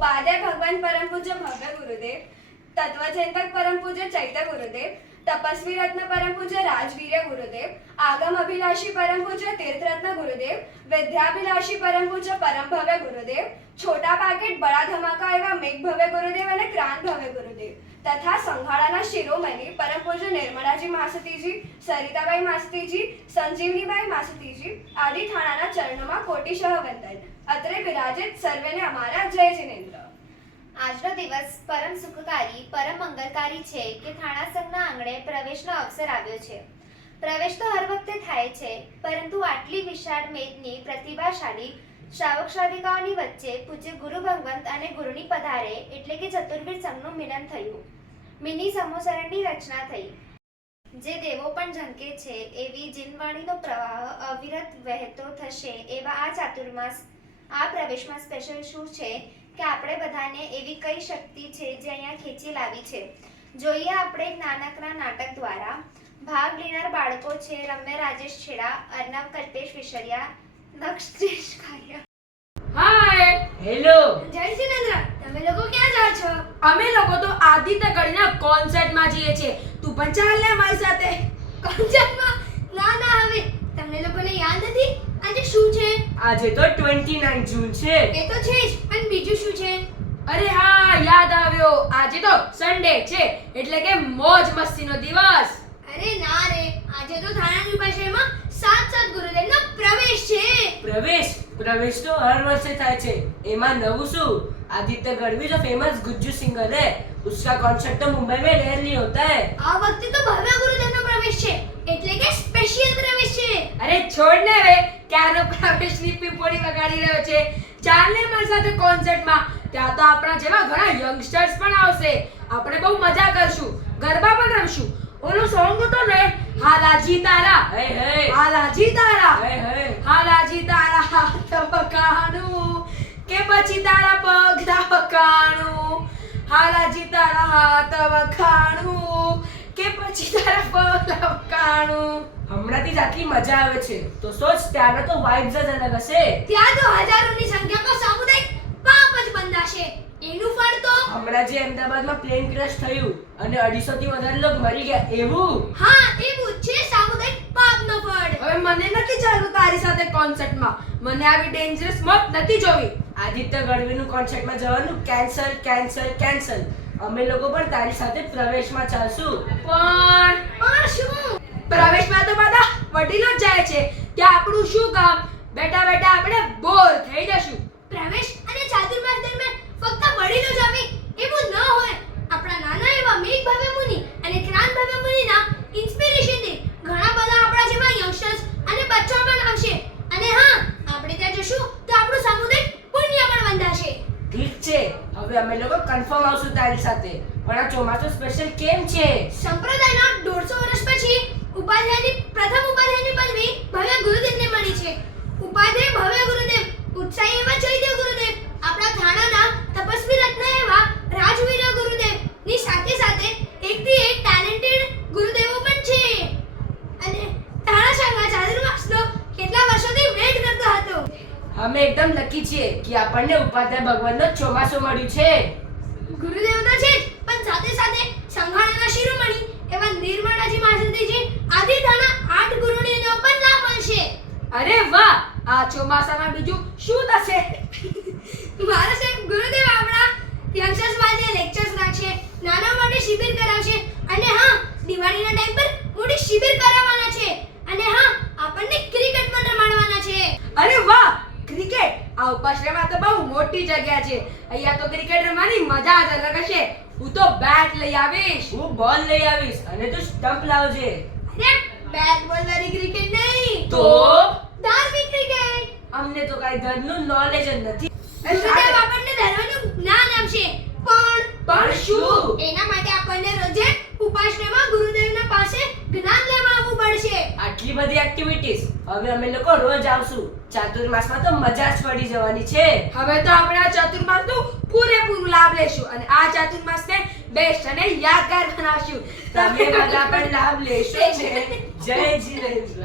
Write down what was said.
उपाध्याय भगवान परम पूज्य भव्य गुरुदेव, तत्वचिंतक परम पूज्य चैत्य गुरुदेव, तपस्वी रत्न परम पूज्य राजवीर्य गुरुदेव, आगम अभिलाषी परम पूज्य तीर्थरत्न गुरुदेव, विद्याभिलाषी परम पूज्य परम भव्य गुरुदेव, छोटा पाकेट बड़ा धमाका एवं मेघ भव्य गुरुदेव અને ક્રાંત ભવ્ય ગુરુદેવ તથા સંઘાળાના શિરોમણી પરમ પૂજ્ય નિર્મળાજી માસતીજી, સરિતાબાઈ માસતીજી, સંજીવનીબાઈ માસતીજી આદિ થાણાના ચરણોમાં કોટિશઃ વંદન. અત્રે વિરાજિત સર્વેને અમારા જય જિનેન્દ્ર. આજનો દિવસ પરમ સુખકારી પરમ મંગલકારી છે કે થાણા સંઘના આંગણે પ્રવેશનો અવસર આવ્યો છે. પ્રવેશ તો હર વખતે થાય છે, પરંતુ આટલી વિશાળ મેદની પ્રતિભાશાળી શ્રાવક શ્રાવિકાઓની વચ્ચે પૂજ્ય ગુરુ ભગવંત અને ગુરુની પધારે એટલે કે ચતુર્વેદ સંઘનું મિલન થયું. મિની સમોસરણની રચના થઈ. જે દેવો પણ ઝંકે છે એવી જીનવાણીનો પ્રવાહ અવિરત વહેતો થશે એવા આ ચાતુર્માસ, આ પ્રવેશમાં સ્પેશિયલ શું છે કે આપણે બધાને એવી કઈ શક્તિ છે જે અહીંયા ખેંચી લાવી છે. જોઈએ આપણે એક નાનકડા નાટક દ્વારા. ભાગ લેનાર બાળકો છે રમ્ય રાજેશ છેડા, અર્નવ કલ્પેશ વિશરિયા, નક્ષત્રેશ કારિયા. હાય, હેલો. જય જિનેન્દ્ર. તમે લોકો ક્યાં જાઓ છો? અમે લોકો તો આદિત્ય ગઢીના કોન્સર્ટમાં જઈએ છીએ. તું પણ ચાલ ને અમારી સાથે. કોન્સર્ટમાં? ના ના, હવે તમને લોકોને યાદ નથી આજે શું છે? આજે તો 29 જૂન છે. એ તો છે જ, પણ બીજું શું છે? અરે હા, યાદ આવ્યો. આજે તો સન્ડે છે એટલે કે મોજ મસ્તીનો દિવસ. અરે ના રે, આજે તો થાણા વિભાષામાં સાત ગુરુદેવનો પ્રવેશ છે. પ્રવેશ તો હર વર્ષે થાય છે. એમાં નવું શું? आदित्य गढ़वी जो फेमस गुज्जू सिंगर है, उसका कॉन्सर्ट तो मुंबई में रेयरली होता है. આ વખતે તો ભવ્ય ગુરુદેવનો પ્રવેશ છે એટલે કે સ્પેશિયલ પ્રવેશ છે. અરે છોડ ને હવે, ક્યાંનો પ્રવેશની પીપોડી વગાડી રહ્યો છે. ચાલ ને મારી સાથે કોન્સર્ટમાં. ત્યાં તો આપણા જેવા ઘણા યંગસ્ટર્સ પણ આવશે. આપણે બહુ મજા કરશું, ગરબા પણ રમશું. ઓલું સોંગ તો ને, હાલાજી તારા, હે હે, હાલાજી તારા, હે હે, હાલાજી તારા હાથ વકાણું કે પછી તારા પગ વકાણું, હાલાજી તારા હાથ વકાણું કે પછી તારા પગ વકાણું. હમણાંથી જ આટલી મજા આવે છે તો સોચ, ત્યાંનો તો વાઇબ્સ જ અલગ હશે. ત્યાં તો હજારોની સંખ્યામાં સામુદાયિક પાપ જ બંધાશે. એનું ફળ તો હમણાં જે અમદાવાદમાં પ્લેન ક્રેશ થયું અને 250 થી વધારે લોકો મરી ગયા, એવું. હા, એવું જ છે સામુદાયિક પાપનો ફળ. હવે મને નથી ચાલવું તારી સાથે કોન્સર્ટમાં. મને આવી ડેન્જરસ મોત નથી જોવી. આદિત્ય ગઢવીનું કોન્સર્ટમાં જવાનું કેન્સલ. અમે લોકો પણ તારી સાથે પ્રવેશમાં ચાલશું. પણ શું? પ્રવેશમાં તો બધા વડીલો જ જાય છે. ત્યાં આપણું શું કામ? બેઠા બેઠા આપણે બોર થઈ જશું. પ્રવેશ અને ચાતુર્માસ દરમિયાન ફક્ત વડીલો જ આવે એવું ન હોય. આપણા નાના એવા મેઘ ભવ્ય મુનિ અને ક્રાંત ભવ્ય મુનિના ઇન્સ્પિરેશનથી ઘણા બધા આપણા જેવા યંગસ્ટર્સ અને બચ્ચા પણ આવશે. અને હા, આપણે ત્યાં જશું તો આપણું સામુદાયિક પુણ્ય પણ બંધાશે. ઠીક છે, હવે અમે લોકો કન્ફર્મ આવશું તારી સાથે. પણ આ ચોમાસું સ્પેશિયલ કેમ છે? સંપ્રદાયના 150 વર્ષ પછી પ્રથમ ઉપાધ્યાયની પદવી ભવ્ય ગુરુદેવને મળી છે. ઉપાધ્યાય ભવ્ય ગુરુદેવ, ઉત્સાહી એવા ચૈત્ય ગુરુદેવ, આપણા થાણાના તપસ્વી રત્ન એવા રાજવીર્ય ગુરુદેવ ની સાથે સાથે એકથી એક ટેલેન્ટેડ ગુરુદેવો પણ છે. અને થાણા સંઘના ચાતુર્માસનો કેટલા વર્ષોથી વેઇટ કરતો હતો. અમે એકદમ લકી છીએ કે આપણને ઉપાધ્યાય ભગવાનનો ચોમાસું મળ્યું છે. ગુરુદેવ તો છે જ, પણ સાથે સાથે સંઘાળાના શિરોમણી એવા નિર્મળાજી માસતીજી આદિ થાણા 8 ગુરુણીનો પણ લાભ મળશે. અરે વાહ, આ ચોમાસામાં બીજું શું થશે? મારા સાહેબ ગુરુદેવ આપણા યંગસ્ટર્સ માટે લેક્ચર્સ રાખશે, નાના માટે શિબિર કરાવશે અને હા, દિવાળીના ટાઈમ પર મોટી શિબિર કરાવવાના છે. અને હા, આપણને ક્રિકેટ પણ રમાડવાના છે. અરે વાહ, ક્રિકેટ! આ ઉપાશ્રયમાં તો બહુ મોટી જગ્યા છે. અહીંયા તો ક્રિકેટ રમવાની મજા જ અલગ હશે. હું તો બેટ લઈ આવીશ. હું બોલ લઈ આવીશ અને તું સ્ટમ્પ લાવજે. અરે બેટ બોલ વાળી ક્રિકેટ નહીં, તો ધાર્મિક ક્રિકેટ. અમને તો કાઈ ધર્મનું નોલેજ જ નથી. ગુરુદેવ આપણને ધર્મનું જ્ઞાન આપશે. પણ શું? એના માટે આપણને રોજે ઉપાશ્રયમાં ગુરુદેવના પાસે જ્ઞાન લેવા આવવું પડશે. આટલી બધી એક્ટિવિટીઝ. હવે અમે લોકો રોજ આવશું. ચાતુર્માસમાં તો મજા જ પડી જવાની છે. હવે તો આપણે આ ચાતુર્માસનું પૂરેપૂરું લાભ લેશું અને આ ચાતુર્માસને બેસ્ટ અને યાદગાર બનાવશું. તમે બધા પણ લાભ લેશો ને. જય જીનેન્દ્ર.